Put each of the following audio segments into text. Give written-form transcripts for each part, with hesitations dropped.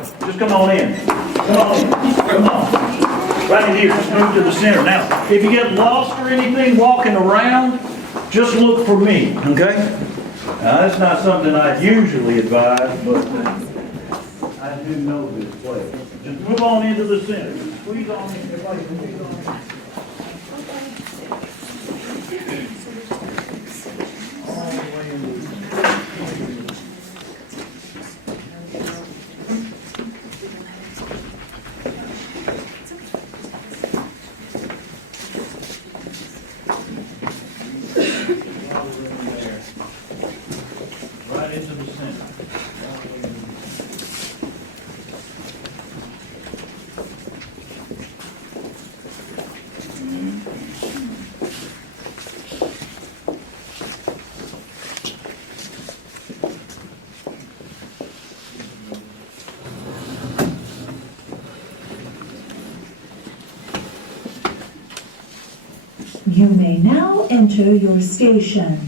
Just come on in. Come on in. Come on. Right in here. Just move to the center. Now, if you get lost or anything walking around, just look for me, okay? Now, that's not something I usually advise, but I do know this place. Just move on into the center. Squeeze on in. Everybody squeeze on in. All the way into the right into the center. You may now enter your station.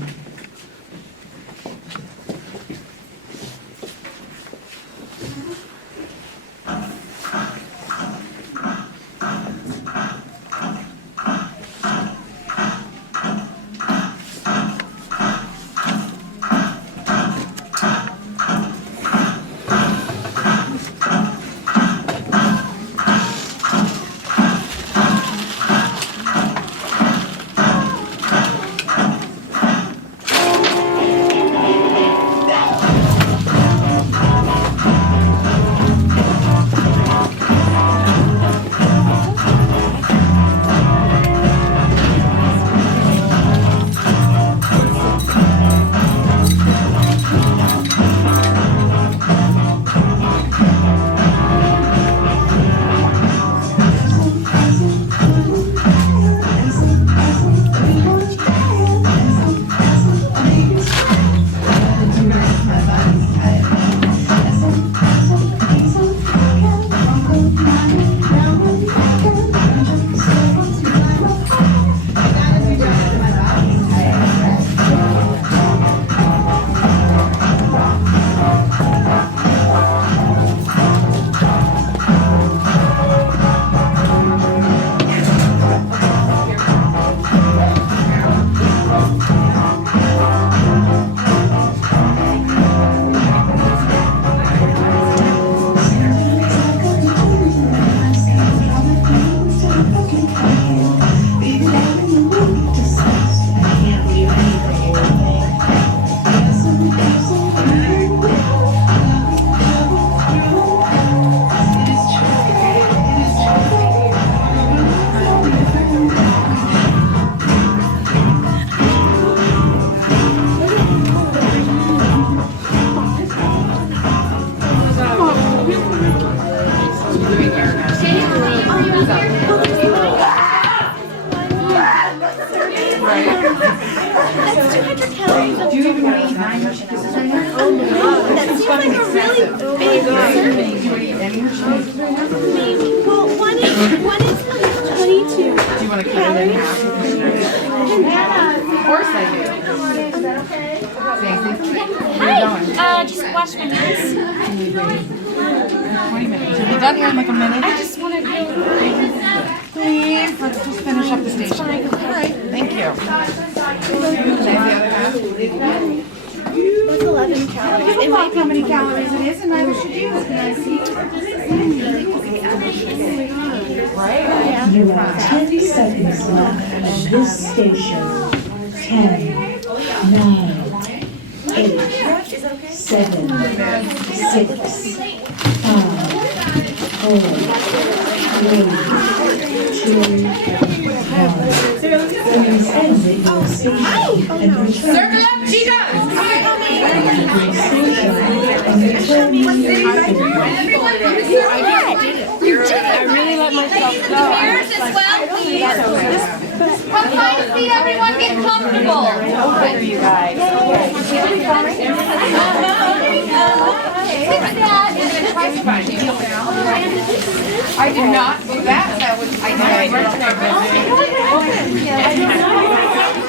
I did not do that. That was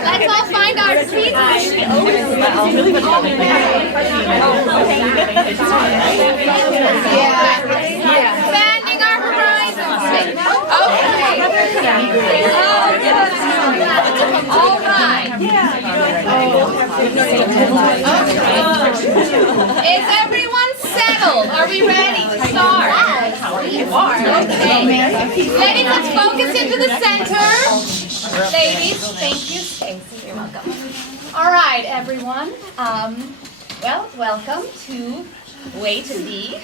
Let's all find our seats. Yeah. All right. Is everyone settled? Are we ready to start? We are. Okay. Ladies, let's focus into the center. Ladies, thank you. Stacey, you're welcome. All right, everyone. Well, welcome to Way to Be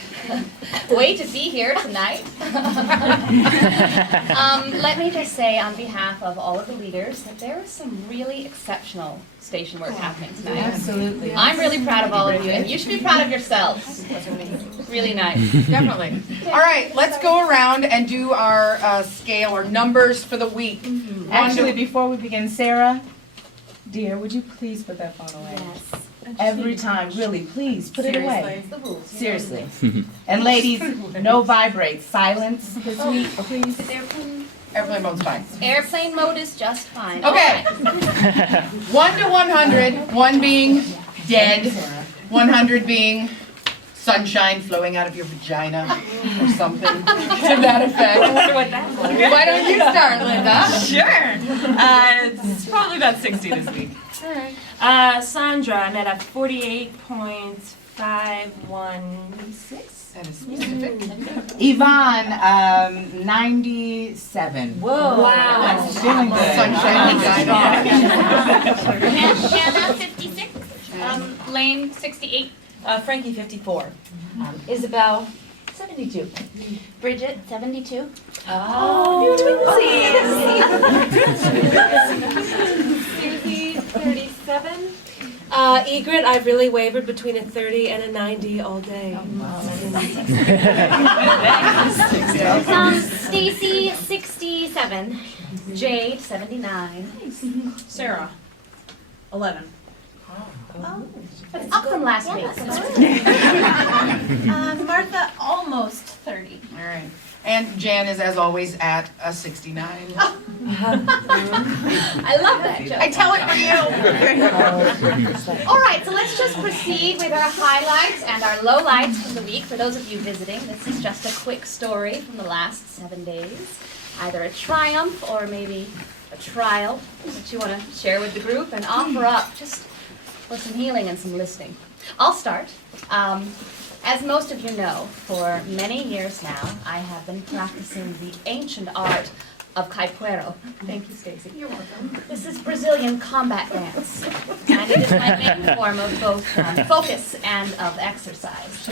here tonight. Let me just say on behalf of all of the leaders that there is some really exceptional station work happening tonight. Absolutely. I'm really proud of all of you, and you should be proud of yourselves. Really nice. Definitely. All right, let's go around and do our scale or numbers for the week. Actually, before we begin, Sarah, dear, would you please put that phone away? Yes. Every time, really, please put it away. It's the rules. Seriously. And ladies, no vibrate. Silence this week, please. Airplane mode's fine. Airplane mode is just fine. Okay. 1 to 100, 1 being dead, 100 being sunshine flowing out of your vagina or something to that effect. Why don't you start, Linda? Sure. It's probably about 60 this week. Sandra, I'm at a 48.516. That is specific. Yvonne, 97. Whoa. Wow. That's feeling good. Sunshine vagina. Hannah, 56. Lane, 68. Frankie, 54. Isabel, 72. Bridget, 72. Oh, Susie, 37. Egret, I've really wavered between a 30 and a 90 all day. Stacy, 67. Jade, 79. Sarah, 11. That's up from last week. Martha, almost 30. All right. And Jan is, as always, at a 69. I love that joke. I tell it for you. All right, so let's just proceed with our highlights and our lowlights from the week. For those of you visiting, this is just a quick story from the last 7 days. Either a triumph or maybe a trial that you want to share with the group and offer up just for some healing and some listening. I'll start. As most of you know, for many years now, I have been practicing the ancient art of capoeira. Thank you, Stacy. You're welcome. This is Brazilian combat dance, and it is my main form of both focus and of exercise.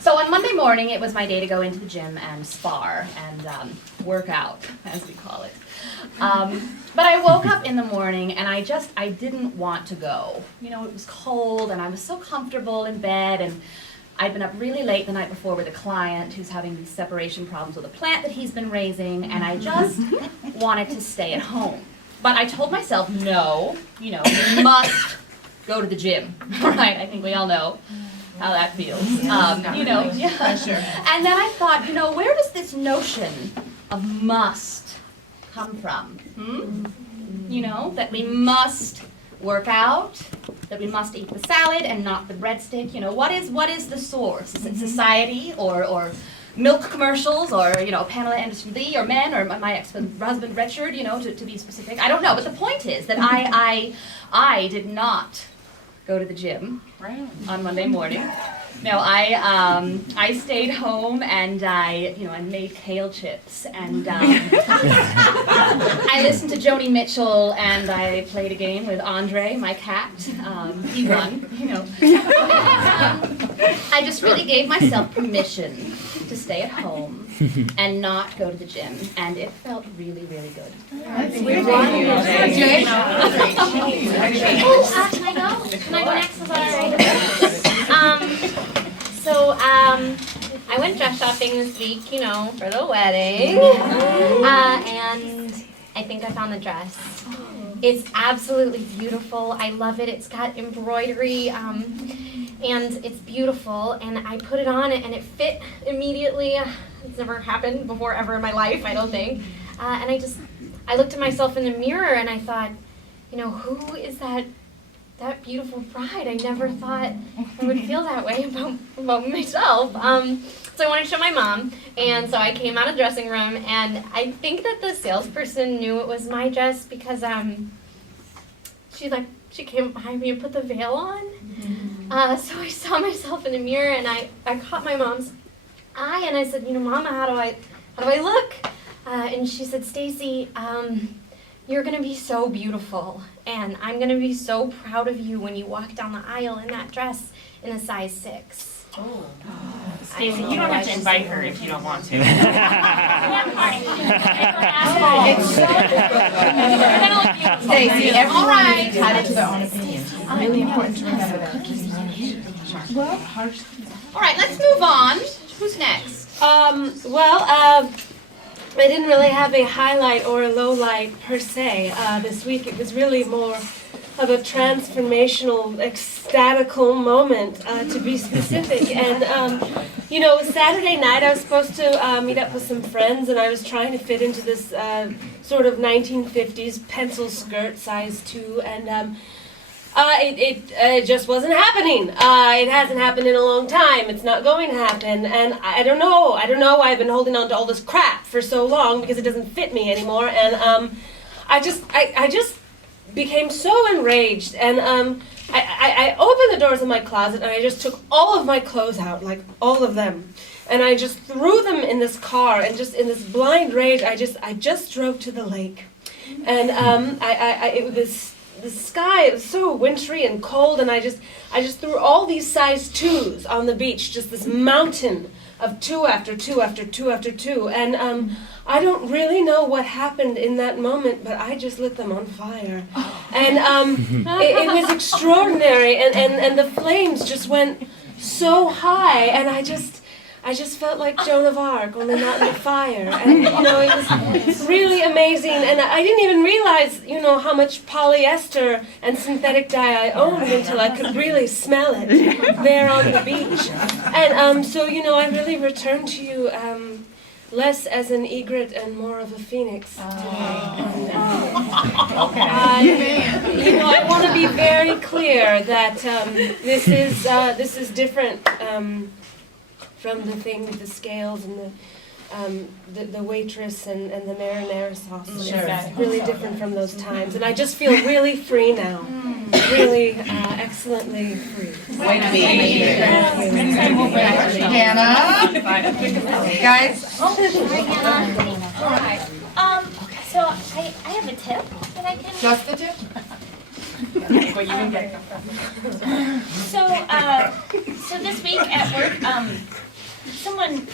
So on Monday morning, it was my day to go into the gym and spar and work out, as we call it. But I woke up in the morning and I didn't want to go. You know, it was cold and I was so comfortable in bed, and I'd been up really late the night before with a client who's having these separation problems with a plant that he's been raising, and I just wanted to stay at home. But I told myself, no, you must go to the gym, right? I think we all know how that feels. Yeah. Sure. And then I thought, where does this notion of must come from? That we must work out, that we must eat the salad and not the breadstick. What is the source? Is it society or milk commercials or, Pamela Anderson Lee or men or my ex-husband Richard, to be specific? I don't know, but the point is that I did not go to the gym on Monday morning. No, I stayed home and I made kale chips and I listened to Joni Mitchell and I played a game with Andre, my cat. He won, I just really gave myself permission to stay at home and not go to the gym, and it felt really, really good. Jay? Can I go? Can I go next? Is that all right? I went dress shopping this week, for the wedding. And I think I found the dress. It's absolutely beautiful. I love it. It's got embroidery, and it's beautiful. And I put it on and it fit immediately. It's never happened before ever in my life, I don't think. And I looked at myself in the mirror and I thought, who is that beautiful bride? I never thought I would feel that way about myself. So I wanted to show my mom, and so I came out of the dressing room, and I think that the salesperson knew it was my dress because she came behind me and put the veil on. So I saw myself in the mirror, and I caught my mom's eye, and I said, you know, Mama, how do I look? And she said, Stacy, you're gonna be so beautiful, and I'm gonna be so proud of you when you walk down the aisle in that dress in a size 6. Stacy, you don't have to invite her if you don't want to. Stacy, everyone entitled to their own opinion. Really important to remember that. All right, let's move on. Who's next? I didn't really have a highlight or a low light per se this week. It was really more of a transformational, ecstatical moment, to be specific. And, you know, it was Saturday night. I was supposed to meet up with some friends, and I was trying to fit into this sort of 1950s pencil skirt, size 2, and it just wasn't happening. It hasn't happened in a long time. It's not going to happen. And I don't know why I've been holding on to all this crap for so long, because it doesn't fit me anymore. And I just became so enraged. And I opened the doors of my closet, and I just took all of my clothes out, like all of them. And I just threw them in this car, and just in this blind rage, I just drove to the lake. And the sky, it was so wintry and cold, and I just threw all these size 2s on the beach, just this mountain of 2 after 2 after 2 after 2. And I don't really know what happened in that moment, but I just lit them on fire. And it was extraordinary, and the flames just went so high, and I just felt like Joan of Arc, only not in the fire. And, you know, it was really amazing. And I didn't even realize, you know, how much polyester and synthetic dye I owned until I could really smell it there on the beach. And so, you know, I really returned to you less as an egret and more of a phoenix today. And, I want to be very clear that this is different from the thing with the scales and the waitress and the marinara sauce. Sure. It's really different from those times. And I just feel really free now. Really excellently free. Way to be. Hannah? Guys? Hi, Hannah. So I have a tip that I can. Just the tip? So this week at work, someone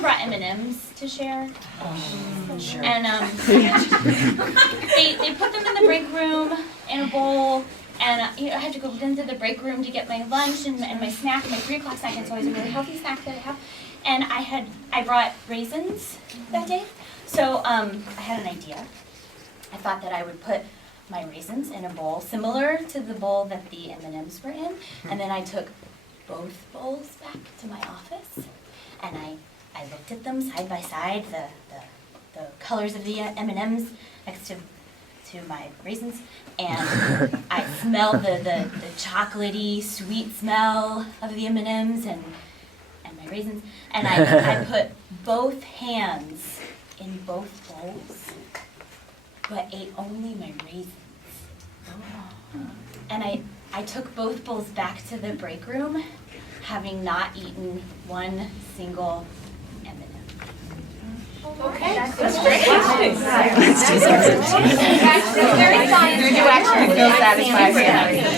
brought M&Ms to share, and they put them in the break room in a bowl, and I had to go into the break room to get my lunch and my snack, my 3 o'clock snack. It's always a really healthy snack that I have, and I brought raisins that day, so I had an idea. I thought that I would put my raisins in a bowl similar to the bowl that the M&Ms were in, and then I took both bowls back to my office, and I looked at them side by side, the colors of the M&Ms next to my raisins, and I smelled the chocolatey sweet smell of the M&Ms and my raisins, and I put both hands in both bowls, but ate only my raisins. And I took both bowls back to the break room, having not eaten one single M&M. Okay. That's great. That's very scientific. You do actually feel satisfied.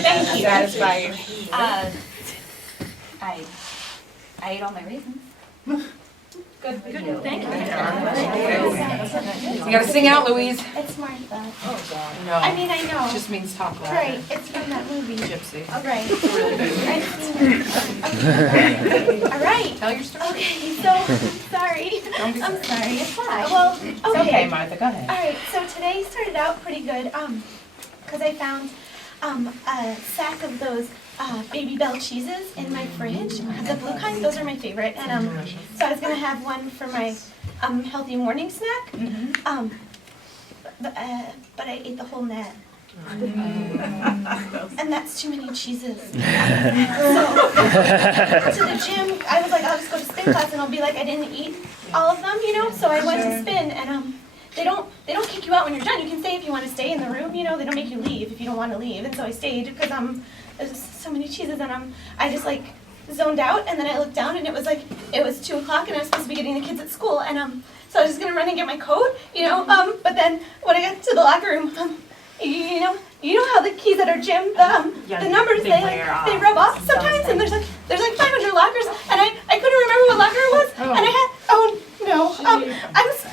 Thank you. Satisfied. I ate all my raisins. Good for you. Thank you. You gotta sing out, Louise. It's Martha. Oh, God. No. I mean, I know. It just means talk loud. Right, it's from that movie. Gypsy. Right. Really All right. Tell your story. Okay, so, sorry. Don't be I'm sorry. sorry. It's fine. Well, It's okay, Martha, go ahead. All right, so today started out pretty good, because I found a sack of those Baby Bell cheeses in my fridge. The blue kind, those are my favorite. And so I was gonna have one for my healthy morning snack. But I ate the whole net. And that's too many cheeses. So, to the gym, I was like, I'll just go to spin class and I'll be like, I didn't eat all of them, you know? So I went to spin and they don't kick you out when you're done. You can stay if you want to stay in the room, you know? They don't make you leave if you don't want to leave. And so I stayed because there's so many cheeses and I just like zoned out, and then I looked down and it was 2 o'clock and I was supposed to be getting the kids at school, and so I was just gonna run and get my coat, you know, but then when I got to the locker room, you know how the keys at our gym, the numbers they rub off sometimes, and there's like 500 lockers, and I couldn't remember what locker it was, and I had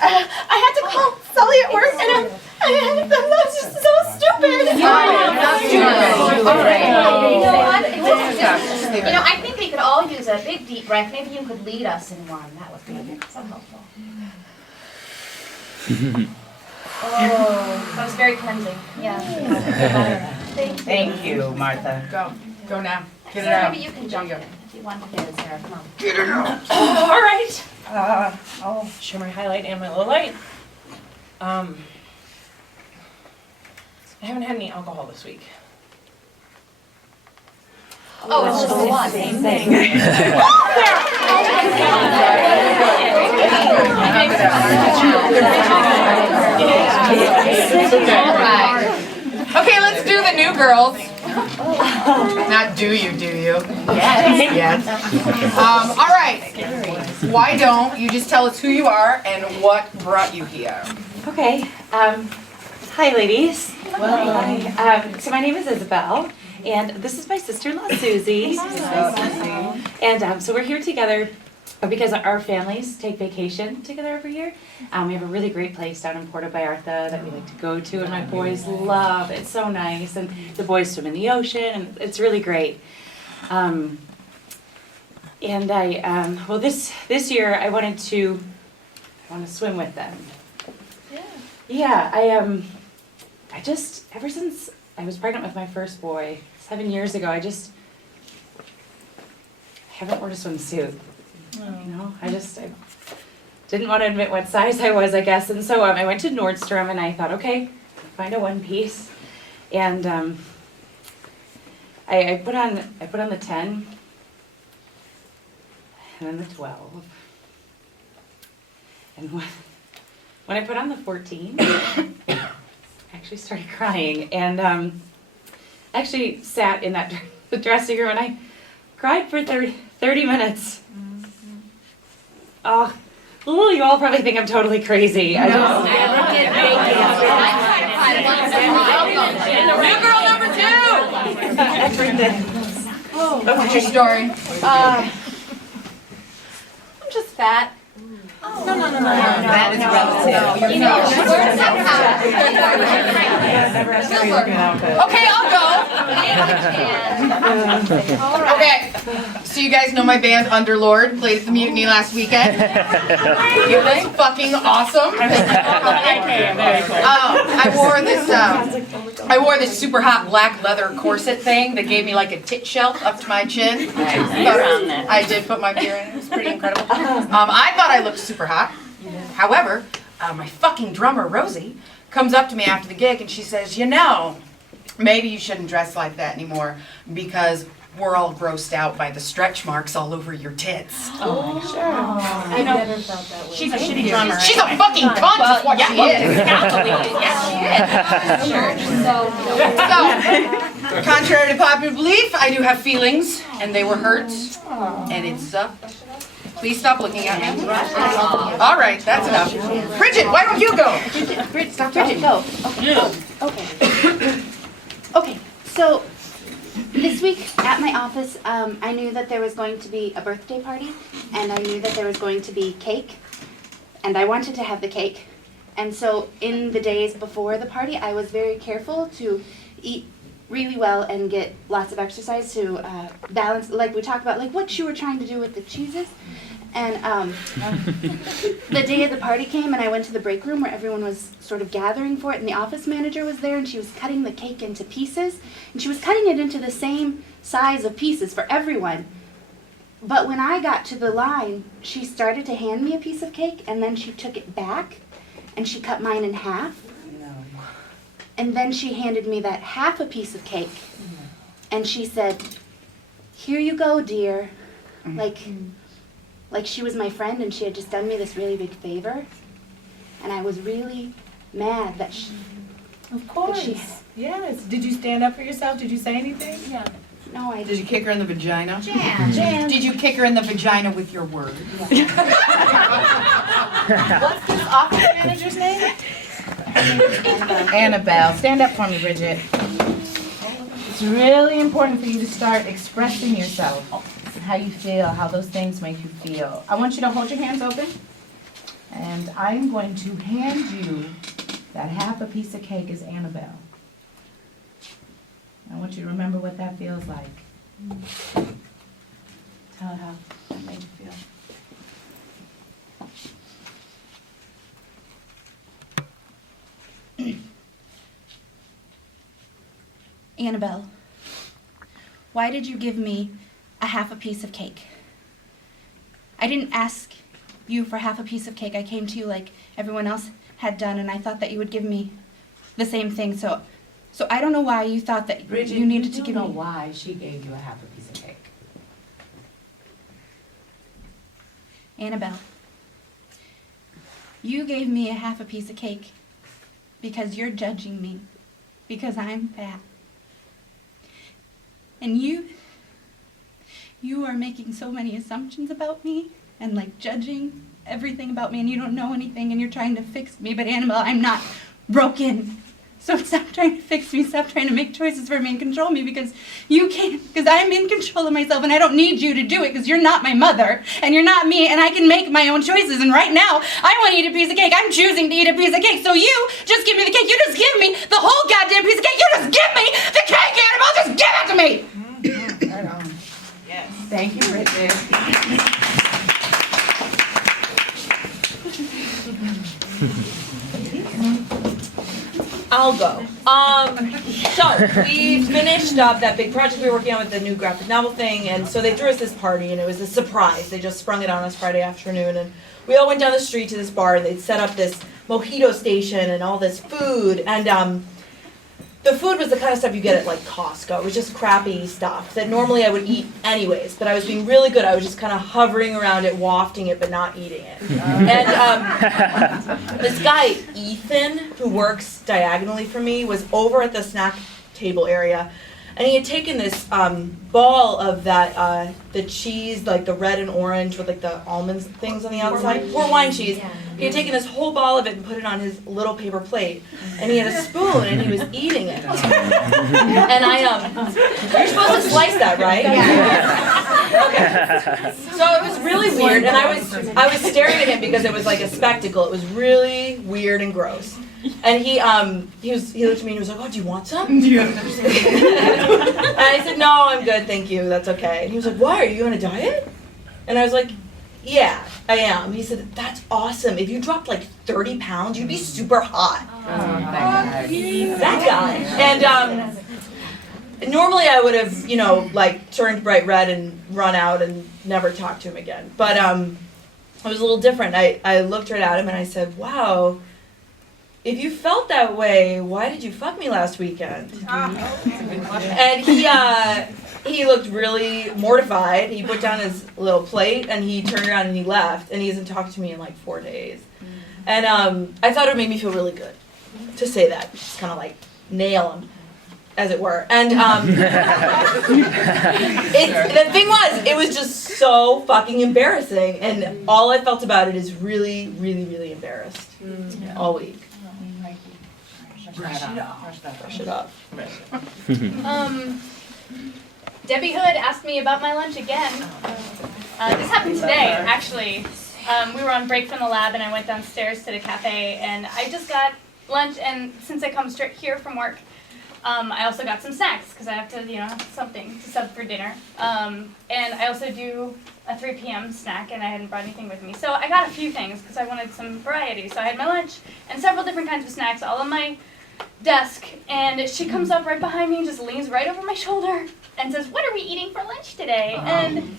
I had to call Sully at work, and that was just so stupid. You know, I think we could all use a big deep breath. Maybe you could lead us in one. That would be so helpful. Oh, that was very cleansing. Yeah. Thank you, Martha. Go now. Get it Sarah, out. maybe you can jump in if you want to get it, Sarah. Come on. Get it out. All right. I'll share my highlight and my low light. I haven't had any alcohol this week. Oh, it's just one. Same thing. Okay, let's do the new girls. Not do you? Yes. All right. Why don't you just tell us who you are and what brought you here? Okay. Hi, ladies. So my name is Isabel, and this is my sister-in-law, Susie. And so we're here together because our families take vacation together every year. We have a really great place down in Puerto Vallarta that we like to go to, and my boys love it. It's so nice, and the boys swim in the ocean, and it's really great. And well, this year I want to swim with them. Yeah, I just, ever since I was pregnant with my first boy 7 years ago, I haven't worn a swimsuit. You know, I didn't want to admit what size I was, I guess, and so I went to Nordstrom and I thought, okay, find a one piece, and I put on the 10, and then the 12, and when I put on the 14, I actually started crying, and actually sat in the dressing room and I cried for 30 minutes. Oh, you all probably think I'm totally crazy. New girl number 2! What's your story? I'm just fat. No. That is relative. You know, Okay, I'll go. Okay, so you guys know my band Underlord played at the Mutiny last weekend. It was fucking awesome. I wore this super hot black leather corset thing that gave me like a tit shelf up to my chin. I did put my beer in. It was pretty incredible. I thought I looked super hot. However, my fucking drummer Rosie comes up to me after the gig and she says, you know, maybe you shouldn't dress like that anymore because we're all grossed out by the stretch marks all over your tits. Oh, sure. I never felt that way. She's a shitty drummer. She's a fucking cunt is what she is. So, contrary to popular belief, I do have feelings, and they were hurt, and it sucked. Please stop looking at me. All right, that's enough. Bridget, why don't you go? Bridget, go. Okay, so this week at my office, I knew that there was going to be a birthday party, and I knew that there was going to be cake, and I wanted to have the cake. And so in the days before the party, I was very careful to eat really well and get lots of exercise to balance, like we talked about, like what you were trying to do with the cheeses. And the day of the party came and I went to the break room where everyone was sort of gathering for it, and the office manager was there and she was cutting the cake into pieces, and she was cutting it into the same size of pieces for everyone. But when I got to the line, she started to hand me a piece of cake and then she took it back and she cut mine in half. And then she handed me that half a piece of cake. And she said, "Here you go, dear." Like she was my friend and she had just done me this really big favor. And I was really mad that she... Of course. Yes. Did you stand up for yourself? Did you say anything? Yeah. No, I Did you kick her in the vagina? Jan. Did you kick her in the vagina with your words? What's this office manager's name? Annabelle, stand up for me, Bridget. It's really important for you to start expressing yourself, how you feel, how those things make you feel. I want you to hold your hands open, and I'm going to hand you that half a piece of cake as Annabelle. I want you to remember what that feels like. Tell her how that made you feel. Annabelle, why did you give me a half a piece of cake? I didn't ask you for half a piece of cake. I came to you like everyone else had done, and I thought that you would give me the same thing. So I don't know why you thought that Bridget, you needed to give me... know why she gave you a half a piece of cake. Annabelle, you gave me a half a piece of cake because you're judging me because I'm fat. And you are making so many assumptions about me and like judging everything about me, and you don't know anything and you're trying to fix me. But Annabelle, I'm not broken. So stop trying to fix me, stop trying to make choices for me and control me, because you can't, because I'm in control of myself and I don't need you to do it because you're not my mother and you're not me and I can make my own choices. And right now, I want to eat a piece of cake. I'm choosing to eat a piece of cake. So you just give me the cake. You just give me the whole goddamn piece of cake. You just give me the cake, Annabelle. Just give it to me. Right on. Yes. Thank you, Bridget. I'll go. So we finished up that big project we were working on with the new graphic novel thing, and so they threw us this party, and it was a surprise. They just sprung it on us Friday afternoon, and we all went down the street to this bar, and they'd set up this mojito station and all this food, and the food was the kind of stuff you get at like Costco. It was just crappy stuff that normally I would eat anyways, but I was being really good. I was just kind of hovering around it, wafting it, but not eating it. And this guy, Ethan, who works diagonally from me, was over at the snack table area, and he had taken this ball of that, the cheese, like the red and orange with like the almonds things on the outside, port wine cheese. Yeah. He had taken this whole ball of it and put it on his little paper plate, and he had a spoon and he was eating it. And you're supposed to slice that, right? Yeah. Okay. So it was really weird, and I was staring at him because it was like a spectacle. It was really weird and gross. And he looked at me and he was like, "Oh, do you want some?" And I said, "No, I'm good, thank you. That's okay." And he was like, "Why? Are you on a diet?" And I was like, "Yeah, I am." He said, "That's awesome. If you dropped like 30 pounds, you'd be super hot." That guy. And normally I would have, like turned bright red and run out and never talked to him again. But it was a little different. I looked right at him and I said, "Wow. If you felt that way, why did you fuck me last weekend?" And he looked really mortified. He put down his little plate and he turned around and he left, and he hasn't talked to me in like 4 days. And I thought it would make me feel really good to say that, just kind of like nail him, as it were. And the thing was, it was just so fucking embarrassing, and all I felt about it is really, really, really embarrassed all week. Brush it off. Debbie Hood asked me about my lunch again. This happened today, actually. We were on break from the lab, and I went downstairs to the cafe, and I just got lunch, and since I come straight here from work, I also got some snacks, because I have to, have something to sub for dinner. And I also do a 3 p.m. snack, and I hadn't brought anything with me. So I got a few things, because I wanted some variety. So I had my lunch and several different kinds of snacks all on my desk, and she comes up right behind me and just leans right over my shoulder and says, "What are we eating for lunch today?" And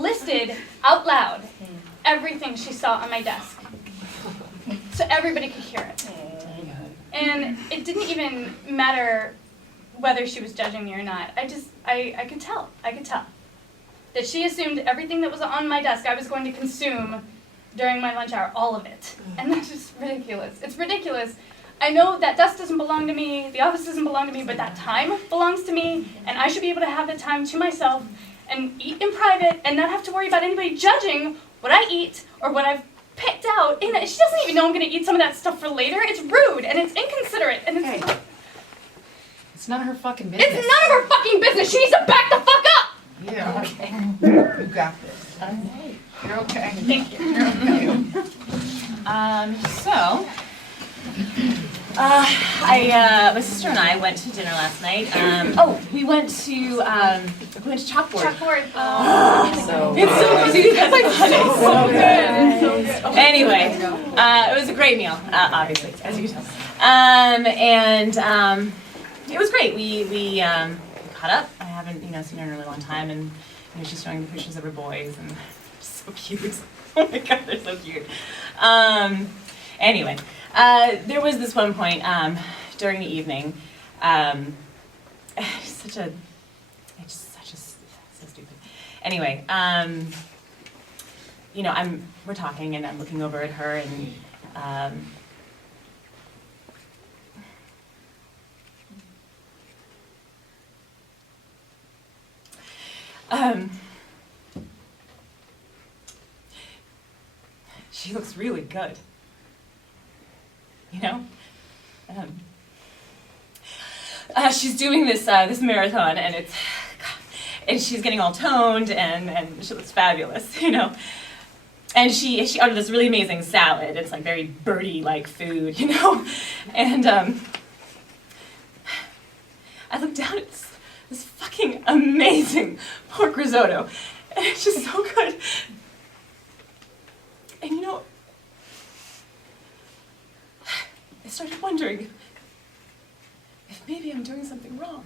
listed out loud everything she saw on my desk, so everybody could hear it. And it didn't even matter whether she was judging me or not. I could tell. I could tell. That she assumed everything that was on my desk I was going to consume during my lunch hour, all of it. And that's just ridiculous. It's ridiculous. I know that desk doesn't belong to me, the office doesn't belong to me, but that time belongs to me, and I should be able to have the time to myself and eat in private and not have to worry about anybody judging what I eat or what I've picked out. And she doesn't even know I'm going to eat some of that stuff for later. It's rude and it's inconsiderate and it's... Hey. It's none of her fucking business. It's none of her fucking business. She needs to back the fuck up. Yeah, okay. You got this. All right. You're okay. Thank you. You're okay. My sister and I went to dinner last night. We went to Chalkboard. Chalkboard. It's so easy. It's so good. It's so good. Anyway, it was a great meal, obviously, as you can tell. It was great. We caught up. I haven't seen her in a really long time, and she's showing me pictures of her boys, and they're so cute. Oh my god, they're so cute. Anyway, there was this one point during the evening. So stupid. Anyway, we're talking, and I'm looking over at her, and she looks really good. She's doing this marathon, and she's getting all toned, and she looks fabulous, And she ordered this really amazing salad. It's like very birdie-like food, And I looked down at this fucking amazing pork risotto, and it's just so good. And I started wondering if maybe I'm doing something wrong.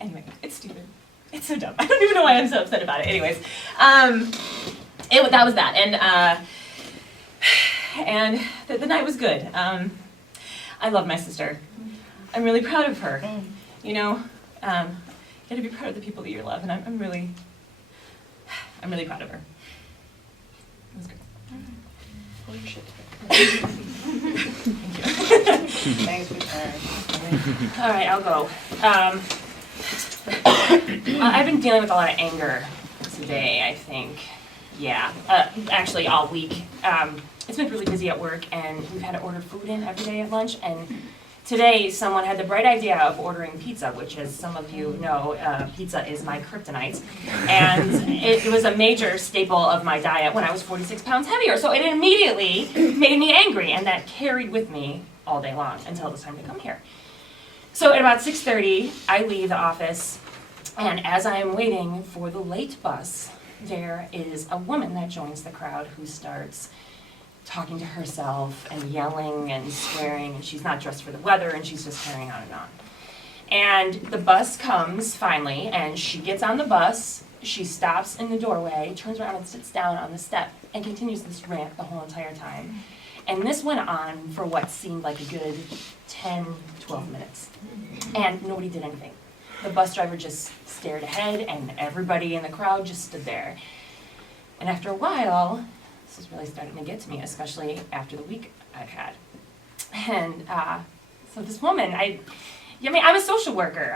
Anyway, it's stupid. It's so dumb. I don't even know why I'm so upset about it. Anyways, that was that, and the night was good. I love my sister. I'm really proud of her. You gotta be proud of the people that you love, and I'm really proud of her. It was great. Pull your shit Thank you. Thanks. All right, I'll go. I've been dealing with a lot of anger today, I think. Yeah, actually all week. It's been really busy at work, and we've had to order food in every day at lunch, and today someone had the bright idea of ordering pizza, which, as some of you know, pizza is my kryptonite, and it was a major staple of my diet when I was 46 pounds heavier, so it immediately made me angry, and that carried with me all day long until it was time to come here. So at about 6:30, I leave the office, and as I am waiting for the late bus, there is a woman that joins the crowd who starts talking to herself and yelling and swearing, and she's not dressed for the weather, and she's just carrying on and on. And the bus comes finally, and she gets on the bus, she stops in the doorway, turns around and sits down on the step, and continues this rant the whole entire time. And this went on for what seemed like a good 10, 12 minutes. And nobody did anything. The bus driver just stared ahead, and everybody in the crowd just stood there. And after a while, this is really starting to get to me, especially after the week I've had. And so this woman, I'm a social worker.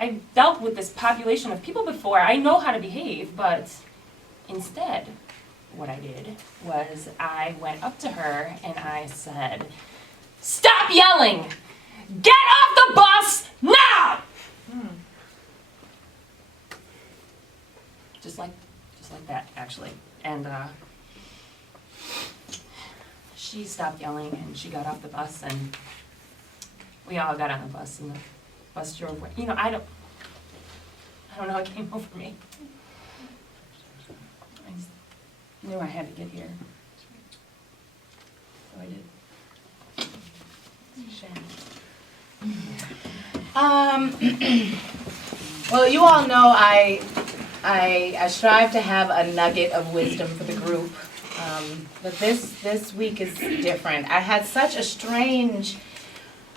I've dealt with this population of people before. I know how to behave, but instead, what I did was I went up to her and I said, "Stop yelling! Get off the bus now!" Just like that, actually. And she stopped yelling and she got off the bus, and we all got on the bus, and the bus drove away. I don't know what came over me. I just knew I had to get here. So I did. Well, you all know I strive to have a nugget of wisdom for the group But this week is different. I had such a strange,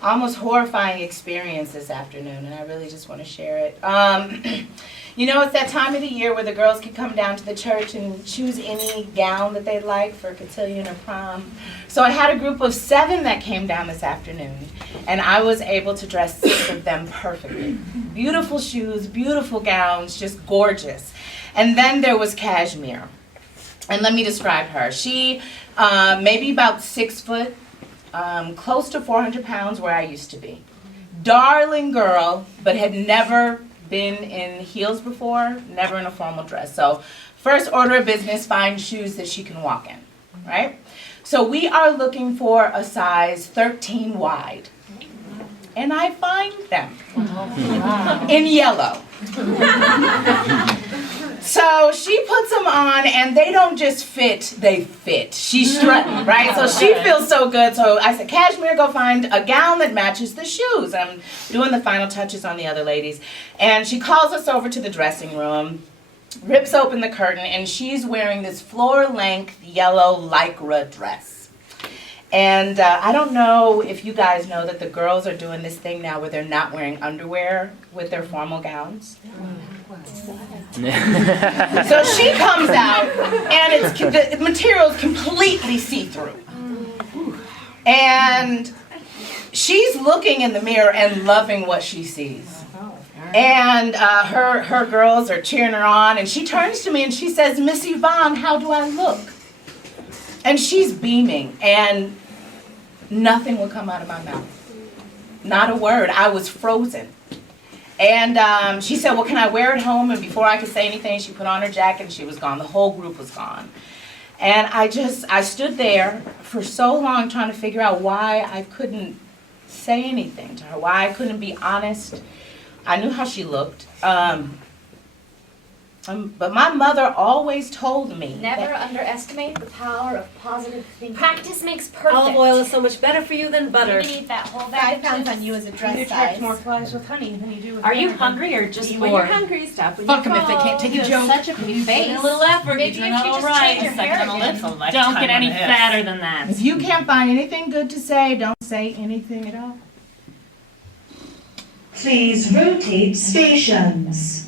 almost horrifying experience this afternoon, and I really just want to share it. You know, it's that time of the year where the girls can come down to the church and choose any gown that they'd like for cotillion or prom. So I had a group of 7 that came down this afternoon, and I was able to dress 6 of them perfectly. Beautiful shoes, beautiful gowns, just gorgeous. And then there was Cashmere. And let me describe her. She maybe about 6 foot, close to 400 pounds where I used to be. Darling girl, but had never been in heels before, never in a formal dress. So first order of business, find shoes that she can walk in, right? So we are looking for a size 13 wide. And I find them in yellow. So she puts them on, and they don't just fit, they fit. She's strutting, right? So she feels so good. So I said, Cashmere, go find a gown that matches the shoes. I'm doing the final touches on the other ladies. And she calls us over to the dressing room, rips open the curtain, and she's wearing this floor-length yellow Lycra dress. And I don't know if you guys know that the girls are doing this thing now where they're not wearing underwear with their formal gowns. So she comes out, and the material's completely see-through. And she's looking in the mirror and loving what she sees. And her girls are cheering her on, and she turns to me and she says, Miss Yvonne, how do I look? And she's beaming, and nothing would come out of my mouth. Not a word. I was frozen. And she said, well, can I wear it home? And before I could say anything, she put on her jacket and she was gone. The whole group was gone. And I stood there for so long trying to figure out why I couldn't say anything to her, why I couldn't be honest. I knew how she looked. But my mother always told me. Never underestimate the power of positive thinking. Practice makes perfect. Olive oil is so much better for you than butter. You need that whole bag. 5 pounds on you as a dress You size. attract more flies with honey than you do with Are you vinegar. hungry or just When you're bored? hungry, stop when Fuck you 'em if they can't take a joke. Such a pretty face. A little effort, Maybe you if turn out you all just right. change your hair again. Don't get any fatter than that. If you can't find anything good to say, don't say anything at all. Please rotate stations.